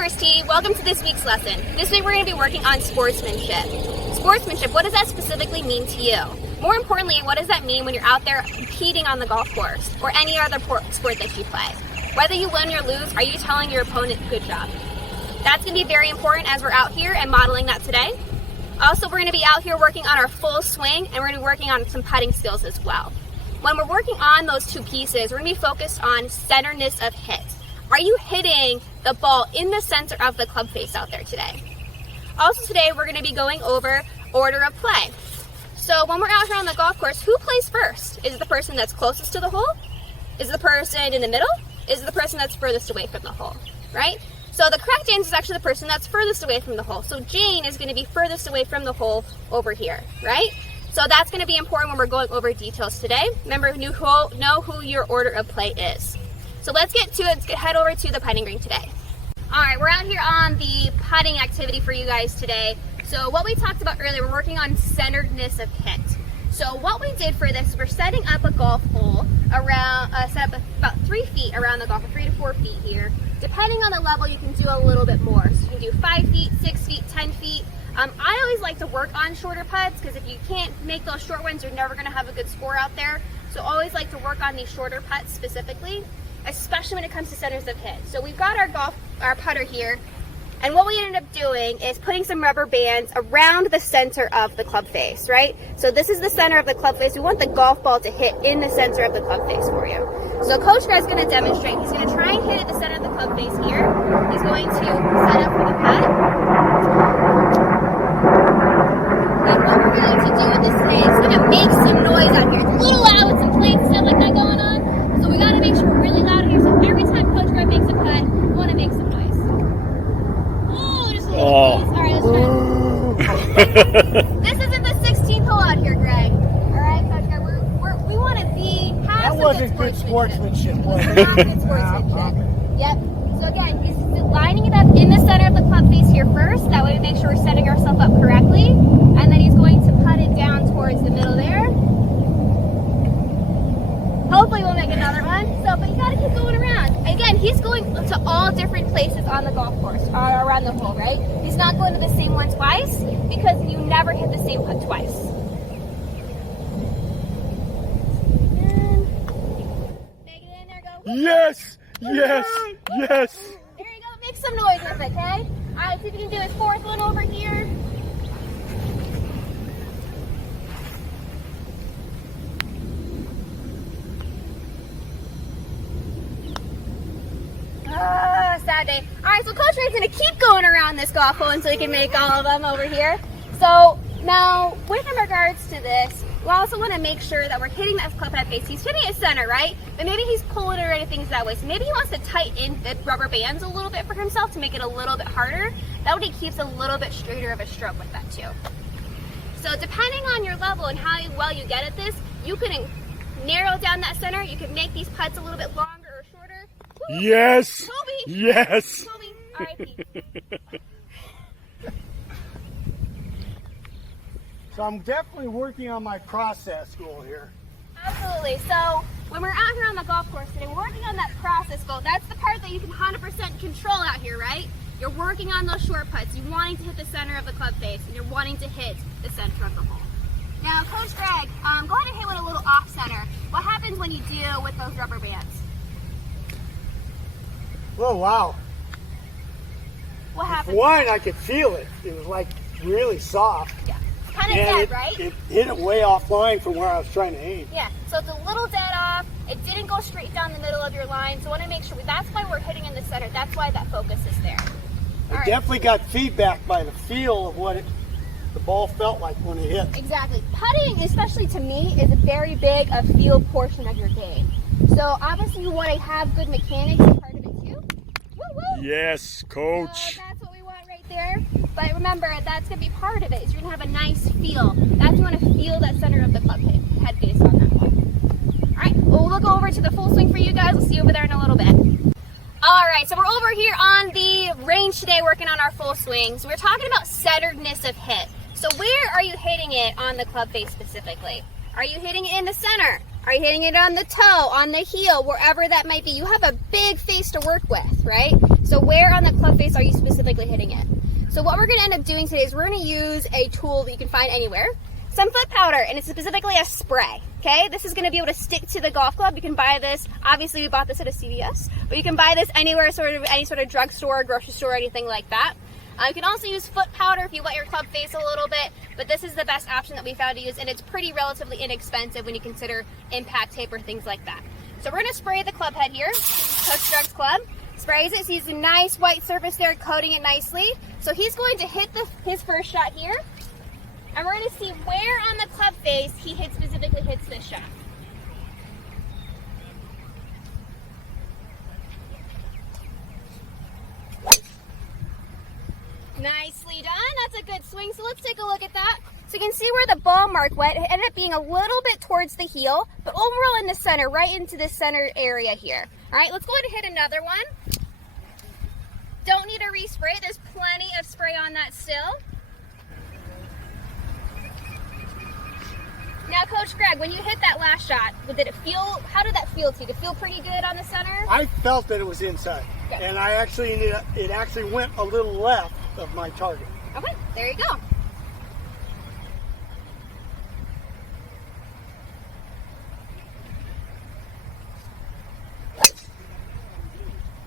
First Tee, welcome to this week's lesson. This week we're going to be working on sportsmanship. Sportsmanship, what does that specifically mean to you? More importantly, what does that mean when you're out there competing on the golf course or any other sport that you play? Whether you win or lose, are you telling your opponent good job? That's going to be very important as we're out here and modeling that today. Also, we're going to be out here working on our full swing and we're going to be working on some putting skills as well. When we're working on those two pieces, we're going to be focused on centeredness of hit. Are you hitting the ball in the center of the club face out there today? Also today, we're going to be going over order of play. So when we're out here on the golf course, who plays first? Is it the person that's closest to the hole? Is it the person in the middle? Is it the person that's furthest away from the hole, right? So the correct answer is actually the person that's furthest away from the hole. So Jane is going to be furthest away from the hole over here, right? So that's going to be important when we're going over details today. Remember, know who your order of play is. So let's get to it. Let's head over to the putting green today. All right, we're out here on the putting activity for you guys today. So what we talked about earlier, we're working on centeredness of hit. So what we did for this is we're setting up a golf hole around, set up about 3 feet around the golf, 3 to 4 feet here. Depending on the level, you can do a little bit more. So you can do 5 feet, 6 feet, 10 feet. I always like to work on shorter putts because if you can't make those short ones, you're never gonna have a good score out there. So always like to work on these shorter putts specifically, especially when it comes to centers of hit. So we've got our putter here, and what we ended up doing is putting some rubber bands around the center of the club face, right? So this is the center of the club face. We want the golf ball to hit in the center of the club face for you. So Coach Greg's going to demonstrate. He's going to try and hit at the center of the club face here. He's going to set up for the putt. And what we're going to do with this today is going to make some noise out here. It's a little loud with some plates and stuff like that going on. So we got to make sure we're really loud here. So every time Coach Greg makes a putt, we want to make some noise. Oh, just a little noise. All right, let's try. This isn't the 16th hole out here, Greg. All right, Coach Greg, we want to have that wasn't good sportsmanship. Was it? Not good sportsmanship. Yep. So again, he's lining it up in the center of the club face here first. That way we make sure we're setting ourselves up correctly. And then he's going to putt it down towards the middle there. Hopefully we'll make another one. So, but you gotta keep going around. Again, he's going to all different places on the golf course, or around the hole, right? He's not going to the same one twice, because you never hit the same putt twice. And make it in there, go. Yes! Yes! Yes! There you go, make some noise with it, okay? Alright, see if you can do his fourth one over here. Sad day. Alright, so Coach Ray's going to keep going around this golf hole until he can make all of them over here. So now, with regards to this, we also want to make sure that we're hitting that club head face. He's hitting it center, right? But maybe he's pulling it or things that way. So maybe he wants to tighten the rubber bands a little bit for himself to make it a little bit harder. That way he keeps a little bit straighter of a stroke with that too. So depending on your level and how well you get at this, you can narrow down that center. You can make these putts a little bit longer or shorter. Woo! Yes! Kobe! Yes! Kobe! R.I.P. So I'm definitely working on my process goal here. Absolutely. So when we're out here on the golf course today, we're working on that process goal. That's the part that you can 100% control out here, right? You're working on those short putts. You're wanting to hit the center of the club face, and you're wanting to hit the center of the hole. Now, Coach Greg, go ahead and hit one a little off center. What happens when you deal with those rubber bands? Oh, wow. What happens? One, I could feel it. It was like really soft. Yeah. Kind of dead, right? It hit it way offline from where I was trying to aim. Yeah, so it's a little dead off. It didn't go straight down the middle of your line, so I want to make sure that's why we're hitting in the center. That's why that focus is there. I definitely got feedback by the feel of what the ball felt like when it hit. Exactly. Putting, especially to me, is a very big feel portion of your game. So obviously you want to have good mechanics as part of it too. Woo-woo! Yes, Coach. So that's what we want right there. But remember, that's going to be part of it. Is you're going to have a nice feel. That's you want to feel that center of the club head face on that one. All right, well, we'll go over to the full swing for you guys. We'll see you over there in a little bit. All right, so we're over here on the range today working on our full swing. So we're talking about centeredness of hit. So where are you hitting it on the club face specifically? Are you hitting it in the center? Are you hitting it on the toe, on the heel, wherever that might be? You have a big face to work with, right? So where on the club face are you specifically hitting it? So what we're going to end up doing today is we're going to use a tool that you can find anywhere. Some foot powder, and it's specifically a spray, okay? This is going to be able to stick to the golf club. You can buy this, obviously we bought this at a CVS, but you can buy this anywhere, any sort of drugstore, grocery store, anything like that. You can also use foot powder if you wet your club face a little bit, but this is the best option that we found to use, and it's pretty relatively inexpensive when you consider impact tape or things like that. So we're going to spray the club head here. Coach Doug's club. Sprays it, sees a nice white surface there, coating it nicely. So he's going to hit his first shot here. And we're going to see where on the club face he specifically hits this shot. Nicely done. That's a good swing. So let's take a look at that. So you can see where the ball mark went. It ended up being a little bit towards the heel, but overall in the center, right into the center area here. All right, let's go ahead and hit another one. Don't need a respray. There's plenty of spray on that still. Now, Coach Greg, when you hit that last shot, how did that feel to you? Did it feel pretty good on the center? I felt that it was inside. Good. And it actually went a little left of my target. Okay, there you go.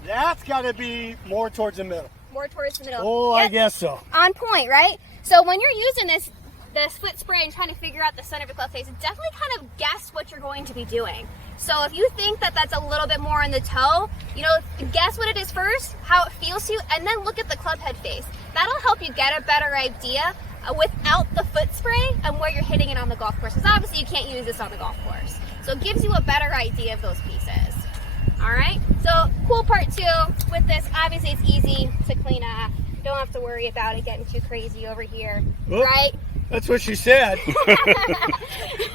That's got to be more towards the middle. More towards the middle. Oh, yep. I guess so. On point, right? So when you're using this foot spray and trying to figure out the center of your club face, definitely kind of guess what you're going to be doing. So if you think that that's a little bit more in the toe, guess what it is first, how it feels to you, and then look at the club head face. That'll help you get a better idea without the foot spray and where you're hitting it on the golf course. Because obviously you can't use this on the golf course. So it gives you a better idea of those pieces. All right, so cool part too with this, obviously it's easy to clean up. Don't have to worry about it getting too crazy over here, right? That's what she said.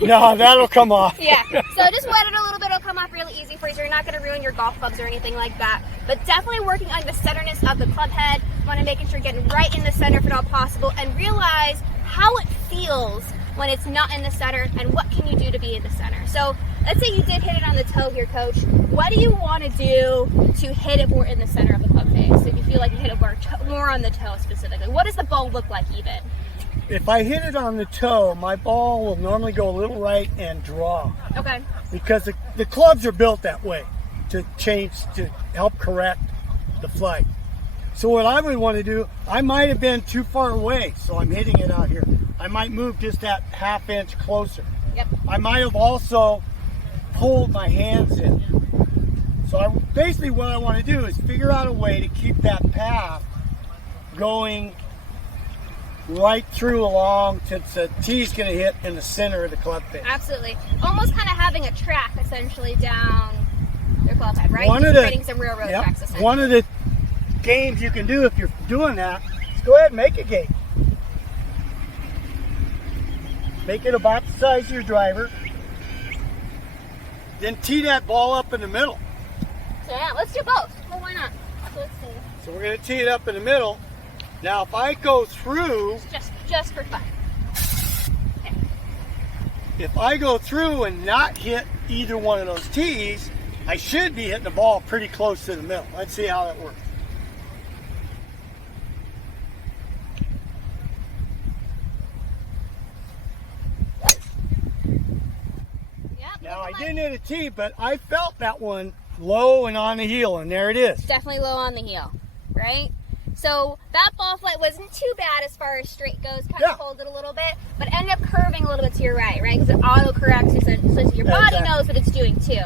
No, that'll come off. Yeah, so just wet it a little bit, it'll come off really easy for you, so you're not gonna ruin your golf clubs or anything like that. But definitely working on the centerness of the club head, wanna making sure you're getting right in the center if at all possible, and realize how it feels when it's not in the center, and what can you do to be in the center. So let's say you did hit it on the toe here, Coach. What do you want to do to hit it more in the center of the club face? If you feel like you hit it more on the toe specifically, what does the ball look like even? If I hit it on the toe, my ball will normally go a little right and draw. Okay. Because the clubs are built that way to help correct the flight. So what I would want to do, I might have been too far away, so I'm hitting it out here. I might move just that ½ inch closer. Yep. I might have also pulled my hands in. So basically what I want to do is figure out a way to keep that path going right through along to the tee's going to hit in the center of the club face. Absolutely. Almost kind of having a track essentially down their club head, right? Creating some railroad tracks essentially. One of the games you can do if you're doing that is go ahead and make a game. Make it about the size of your driver. Then tee that ball up in the middle. So yeah, let's do both. Well, why not? So let's see. So we're going to tee it up in the middle. Now if I go through... Just for fun. Okay. If I go through and not hit either one of those tees, I should be hitting the ball pretty close to the middle. Let's see how that works. Now, I didn't hit a tee, but I felt that one low and on the heel, and there it is. Definitely low on the heel, right? So that ball flight wasn't too bad as far as straight goes. Kind of pulled it a little bit, but ended up curving a little bit to your right, right? Because it auto-corrects, so your body knows what it's doing too.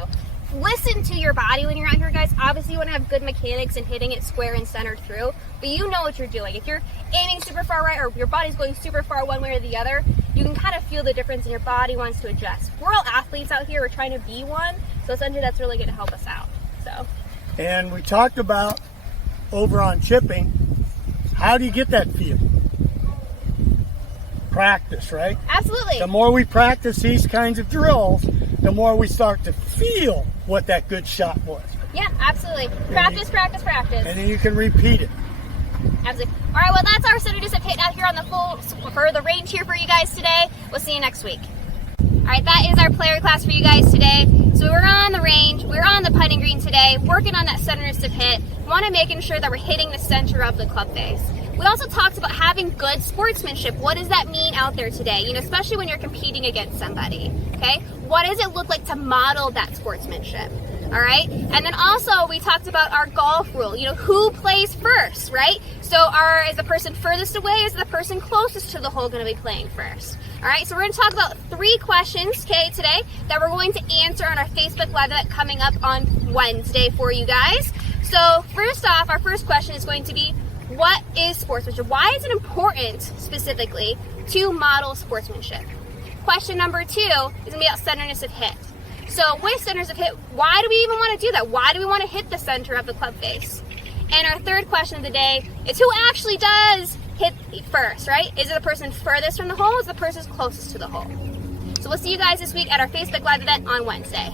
Listen to your body when you're out here, guys. Obviously, you want to have good mechanics and hitting it square and centered through, but you know what you're doing. If you're aiming super far right or your body's going super far one way or the other, you can kind of feel the difference and your body wants to adjust. We're all athletes out here. We're trying to be one, so essentially that's really going to help us out. So. And we talked about over on chipping, how do you get that feel? Practice, right? Absolutely. The more we practice these kinds of drills, the more we start to feel what that good shot was. Yeah, absolutely. Practice, practice, practice. And then you can repeat it. Absolutely. All right, well, that's our center discipline out here on the for the range here for you guys today. We'll see you next week. All right, that is our player class for you guys today. So we're on the range, we're on the putting green today, working on that centeredness of hit. We want to making sure that we're hitting the center of the club face. We also talked about having good sportsmanship. What does that mean out there today? You know, especially when you're competing against somebody, okay? What does it look like to model that sportsmanship? All right, and then also we talked about our golf rule. You know, who plays first, right? So is the person furthest away, is the person closest to the hole going to be playing first? All right, so we're going to talk about 3 questions, okay, today that we're going to answer on our Facebook Live event coming up on Wednesday for you guys. So first off, our first question is going to be, what is sportsmanship? Why is it important specifically to model sportsmanship? Question number 2 is going to be about centeredness of hit. So with centers of hit, why do we even want to do that? Why do we want to hit the center of the club face? And our third question of the day is, who actually does hit first, right? Is it the person furthest from the hole, or is it the person closest to the hole? So we'll see you guys this week at our Facebook Live event on Wednesday.